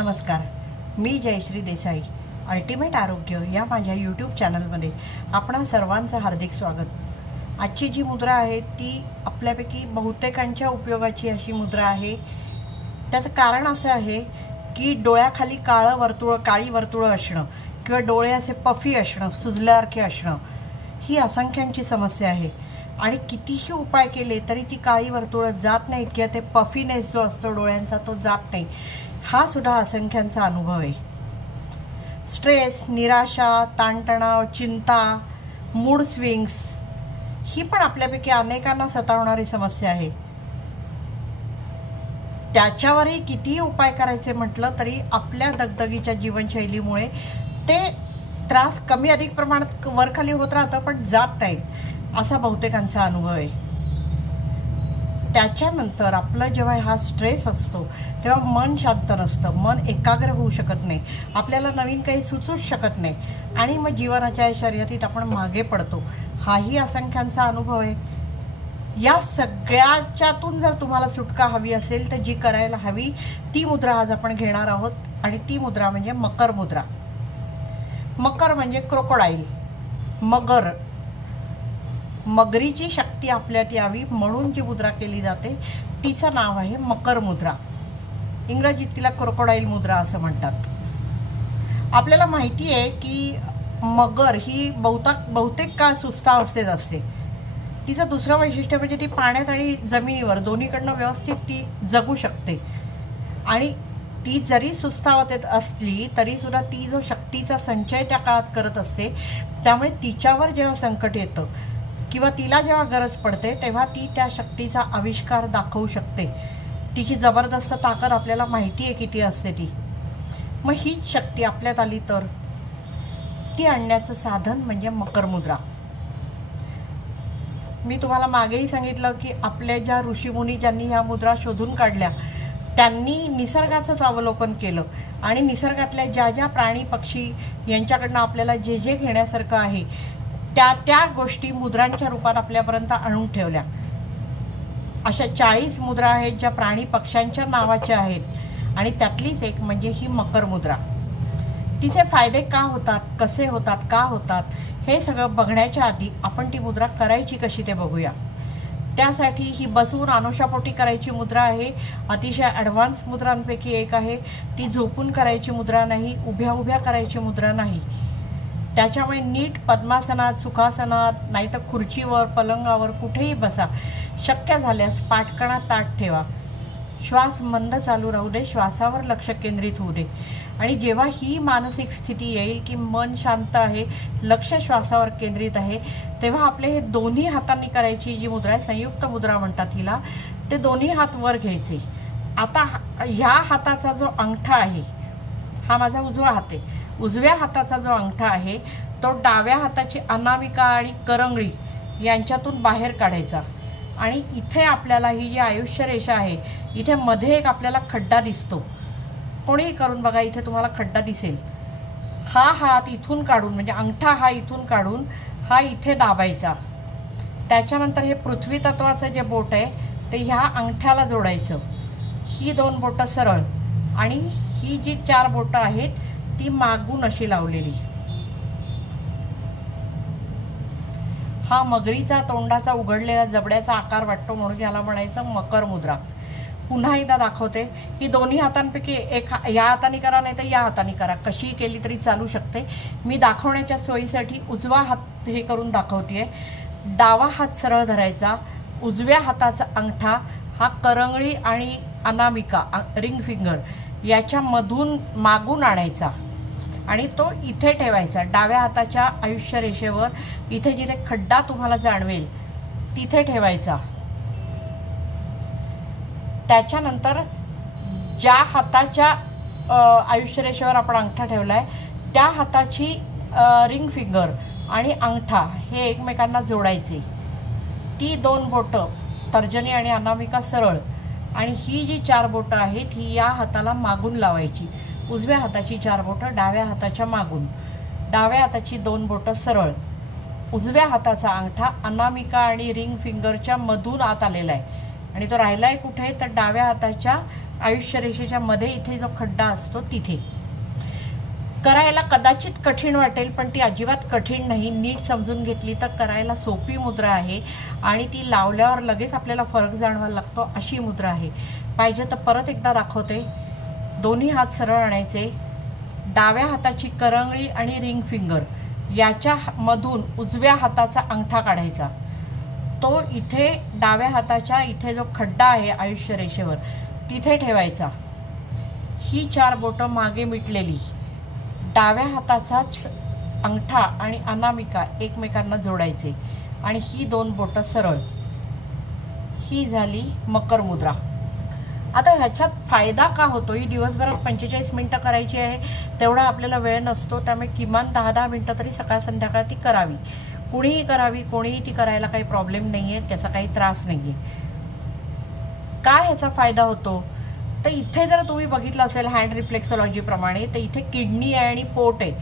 नमस्कार, मी जयश्री देसाई. अल्टिमेट आरोग्य या माझ्या यूट्यूब चॅनलमध्ये आपणा सर्वांचं हार्दिक स्वागत. आजची जी मुद्रा आहे ती आपल्यापैकी बहुतेकांच्या उपयोगाची अशी मुद्रा आहे. त्याचं कारण असं आहे की डोळ्याखाली काळी वर्तुळं असणं किंवा डोळे असे पफी असणं, सुजल्यासारखे असणं ही असंख्यांची समस्या आहे. आणि कितीही उपाय केले तरी ती काळी वर्तुळं जात नाहीत किंवा ते पफीनेस जो असतो डोळ्यांचा तो जात नाही. हा सुद्धा असंख्यांचा अनुभव आहे. स्ट्रेस, निराशा, ताणतणाव, चिंता, मूड स्विंग्स ही पण आपल्यापैकी अनेकांना सतावणारी समस्या आहे. त्याच्यावरही कितीही उपाय करायचे म्हटलं तरी आपल्या दगदगीच्या जीवनशैलीमुळे ते त्रास कमी अधिक प्रमाणात वरखाली होत राहतं पण जात नाही, असा बहुतेकांचा अनुभव आहे. त्याच्यानंतर आपलं जेव्हा हा स्ट्रेस असतो तेव्हा मन शांत नसतं, मन एकाग्र होऊ शकत नाही, आपल्याला नवीन काही सुचूच शकत नाही आणि मग जीवनाच्या शर्यतीत आपण मागे पडतो. हाही असंख्यांचा अनुभव आहे. या सगळ्याच्यातून जर तुम्हाला सुटका हवी असेल तर जी करायला हवी ती मुद्रा आज आपण घेणार आहोत. आणि ती मुद्रा म्हणजे मकर मुद्रा. मकर म्हणजे क्रोकोडाईल, मगर, मगरीची शक्ती आपल्यात यावी म्हणून जी मुद्रा केली जाते तिचं नाव आहे मकर मुद्रा. इंग्रजीत तिला क्रोकोडाईल मुद्रा असं म्हणतात. आपल्याला माहिती आहे की मगर ही बहुतेक काळ सुस्तावस्थेत असते. तिचं दुसरं वैशिष्ट्य म्हणजे ती पाण्यात आणि जमिनीवर दोन्हीकडनं व्यवस्थित ती जगू शकते. आणि ती जरी सुस्तावस्थेत असली तरी सुद्धा ती जो शक्तीचा संचय त्या काळात करत असते, त्यामुळे तिच्यावर जेव्हा संकट येतं किंवा तिला जेव्हा गरज पडते तेव्हा ती त्या शक्तीचा आविष्कार दाखवू शकते. तिची जबरदस्त ताकद आपल्याला माहिती आहे किती असते ती. मग हीच शक्ती आपल्यात आली तर ती आणण्याचं साधन म्हणजे मकर मुद्रा. मी तुम्हाला मागेही सांगितलं की आपल्या ज्या ऋषीमुनी ज्यांनी ह्या मुद्रा शोधून काढल्या त्यांनी निसर्गाचंच अवलोकन केलं आणि निसर्गातल्या ज्या ज्या प्राणी पक्षी यांच्याकडनं आपल्याला जे जे घेण्यासारखं आहे त्या गोष्टी मुद्रांच्या रूपात आपल्यापर्यंत आणून ठेवल्या. अशा 40 मुद्रा आहेत ज्या प्राणी पक्ष्यांच्या नावाच्या आहेत आणि त्यातलीच एक म्हणजे ही मकर मुद्रा. तिचे फायदे का होतात, कसे होतात, का होतात हे सगळं बघण्याच्या आधी आपण ती मुद्रा करायची कशी ते बघूया. त्यासाठी ही बसवून अनुशापोटी करायची मुद्रा आहे. अतिशय ॲडव्हान्स मुद्रांपैकी एक आहे. ती झोपून करायची मुद्रा नाही, उभ्या उभ्या करायची मुद्रा नाही. त्याच्यामुळे नीट पद्मासनात, सुखासनात, नाही तर खुर्चीवर, पलंगावर कुठेही बसा. शक्य झाल्यास पाठकणात ताट ठेवा. श्वास मंद चालू राहू दे, श्वासावर लक्ष केंद्रित होऊ दे. आणि जेव्हा ही मानसिक स्थिती येईल की मन शांत आहे, लक्ष श्वासावर केंद्रित आहे, तेव्हा आपले हे दोन्ही हातांनी करायची जी मुद्रा आहे, संयुक्त मुद्रा म्हणतात हिला, ते दोन्ही हात वर घ्यायचे. आता ह्या हाताचा जो अंगठा आहे हा माझा उजवा हात आहे. उजव्या हाताचा जो अंगठा आहे तो डाव्या हाताची अनामिका आणि करंगळी यांच्यातून बाहेर काढायचा. आणि इथे आपल्याला ही जी आयुष्य रेषा आहे इथे मध्ये एक आपल्याला खड्डा दिसतो. कोणीही करून बघा, इथे तुम्हाला खड्डा दिसेल. हा हात इथून काढून म्हणजे अंगठा हा इथून काढून हा इथे दाबायचा. त्याच्यानंतर हे पृथ्वी तत्वाचं जे बोट आहे ते ह्या अंगठ्याला जोडायचं. ही 2 बोटं सरळ आणि ही जी 4 बोटं आहेत ती मागून अशी लावलेली. हा मगरीचा तोंडाचा उघडलेला जबड्याचा आकार वाटतो म्हणून याला म्हणायचं मकर मुद्रा. पुन्हा एकदा दाखवते. ही दोन्ही हातांपैकी एक या हाताने करा नाही तर या हाताने करा, कशीही केली तरी चालू शकते. मी दाखवण्याच्या सोयीसाठी उजवा हात हे करून दाखवते. डावा हात सरळ धरायचा. उजव्या हाताचा अंगठा हा करंगळी आणि अनामिका रिंग फिंगर याच्यामधून मागून आणायचा आणि तो इथे ठेवायचा डाव्या हाताच्या आयुष्य रेषेवर. इथे जिथे खड्डा तुम्हाला जाणवेल तिथे ठेवायचा. त्याच्यानंतर ज्या हाताच्या आयुष्य रेषेवर आपण अंगठा ठेवला आहे त्या हाताची रिंग फिंगर आणि अंगठा हे एकमेकांना जोडायचे. ती 2 बोटं तर्जनी आणि अनामिका सरळ आणि ही जी 4 बोटं आहेत ही या हाताला मागून लावायची. उजव्या हाताची 4 बोटं डाव्या हाताच्या मागून, डाव्या हाताची 2 बोटं सरळ, उजव्या हाताचा अंगठा अनामिका आणि रिंग फिंगरच्या मधून आत आलेला आहे आणि तो राहिला आहे कुठे तर डाव्या हाताच्या आयुष्य रेषेच्या मध्ये इथे जो खड्डा असतो तिथे. करायला कदाचित कठीण वाटेल, पण ती अजिबात कठीण नाही. नीट समजून घेतली तर करायला सोपी मुद्रा आहे आणि ती लावल्यावर लगेच आपल्याला फरक जाणवायला लागतो अशी मुद्रा आहे. पाहिजे तर परत एकदा दाखवते. दोन्ही हात सरळ आणायचे. डाव्या हाताची करंगळी आणि रिंग फिंगर याच्या मधून उजव्या हाताचा अंगठा काढायचा. तो इथे डाव्या हाताच्या इथे जो खड्डा आहे आयुष्य रेषेवर तिथे ठेवायचा. ही 4 बोटं मागे मिटलेली, डाव्या हाताचाच अंगठा आणि अनामिका एकमेकांना जोडायचे आणि ही 2 बोटं सरळ. ही झाली मकर मुद्रा. आता ह्याच्यात फायदा का होतो? ही दिवसभरात 45 मिनिटं करायची आहे, तेवढा आपल्याला वेळ नसतो. त्यामुळे किमान 10-10 मिनिटं तरी सकाळ संध्याकाळ ती करावी. कुणीही करावी, कोणीही ती करायला काही प्रॉब्लेम नाही आहे, त्याचा काही त्रास नाही आहे. काय ह्याचा फायदा होतो? तर इथे जर तुम्ही बघितलं असेल हँड रिफ्लेक्सॉलॉजीप्रमाणे, तर इथे किडनी आहे आणि पोट आहे.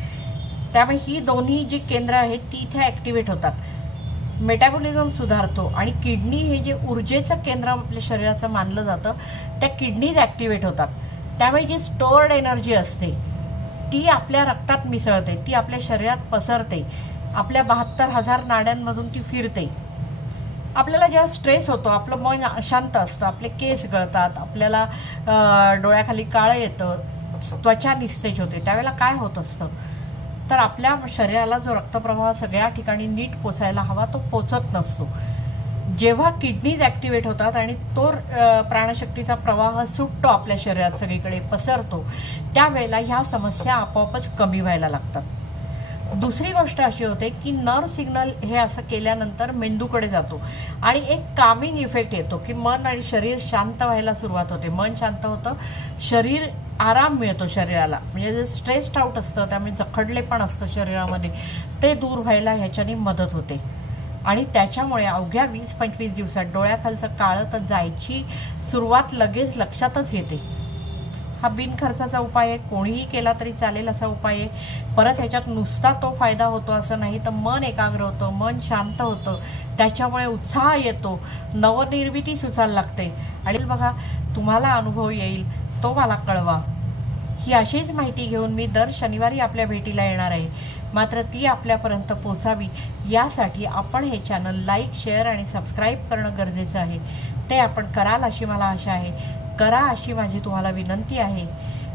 त्यामुळे ही दोन्ही जी केंद्र आहेत ती इथे ॲक्टिवेट होतात. मेटाबॉलिझम सुधारतो आणि किडनी हे जे ऊर्जेचं केंद्र आपल्या शरीराचं मानलं जातं, त्या किडनीज ॲक्टिवेट होतात. त्यामुळे जी स्टोअर्ड एनर्जी असते ती आपल्या रक्तात मिसळते, ती आपल्या शरीरात पसरते, आपल्या 72,000 नाड्यांमधून ती फिरते. आपल्याला जेव्हा स्ट्रेस होतो, आपलं मन अशांत असतं, आपले केस गळतात, आपल्याला डोळ्याखाली काळं येतं, त्वचा निस्तेज होते, त्यावेळेला काय होत असतं तर आपल्या शरीराला जो रक्तप्रवाह सगळ्या ठिकाणी नीट पोचायला हवा तो पोचत नसतो. जेव्हा किडनीज ॲक्टिवेट होतात आणि तो प्राणशक्तीचा प्रवाह सुटतो, आपल्या शरीरात सगळीकडे पसरतो, त्यावेळेला ह्या समस्या आपोआपच कमी व्हायला लागतात. दुसरी गोष्ट अशी होते की नर्व सिग्नल हे असं केल्यानंतर मेंदूकडे जातो आणि एक कामिंग इफेक्ट येतो की मन आणि शरीर शांत व्हायला सुरुवात होते. मन शांत होतं, शरीर आराम मिळतो शरीराला. म्हणजे जे स्ट्रेस्ड आउट असतं, त्यामुळे जखडले पण असतं शरीरामध्ये, ते दूर व्हायला ह्याच्याने मदत होते. आणि त्याच्यामुळे अवघ्या 20-25 दिवसात डोळ्याखालचं काळं तर जायची सुरुवात लगेच लक्षातच येते. हा बिनखर्चाचा उपाय आहे, कोणीही केला तरी चालेल असा उपाय आहे. परत ह्याच्यात नुसता तो फायदा होतो असं नाही, तर मन एकाग्र होतं, मन शांत होतं, त्याच्यामुळे उत्साह येतो, नवनिर्मिती सुचायला लागते. आणि बघा, तुम्हाला अनुभव येईल तो मला कळवा. ही अशीच माहिती घेऊन मी दर शनिवारी आपल्या भेटीला येणार आहे. मात्र ती आपल्यापर्यंत पोचावी यासाठी आपण हे चॅनल लाईक, शेअर आणि सबस्क्राईब करणं गरजेचं आहे. ते आपण कराल अशी मला आशा आहे. करा अशी माझी तुम्हाला विनंती आहे.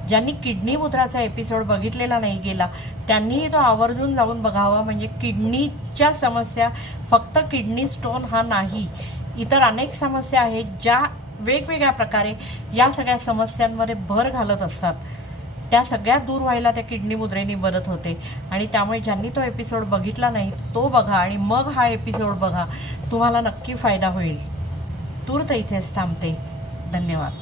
ज्यांनी किडनी मुद्राचा एपिसोड बघितलेला नाही गेला त्यांनीही तो आवर्जून जाऊन बघावा. म्हणजे किडनीच्या समस्या फक्त किडनी स्टोन हा नाही, इतर अनेक समस्या आहेत ज्या वेगवेगळ्या प्रकारे या सगळ्या समस्यांमध्ये भर घालत असतात. त्या सगळ्या दूर व्हायला त्या किडनी मुद्रेने मदत होते. आणि त्यामुळे ज्यांनी तो एपिसोड बघितला नाही तो बघा आणि मग हा एपिसोड बघा, तुम्हाला नक्की फायदा होईल. तूर्त इथेच थांबते. धन्यवाद.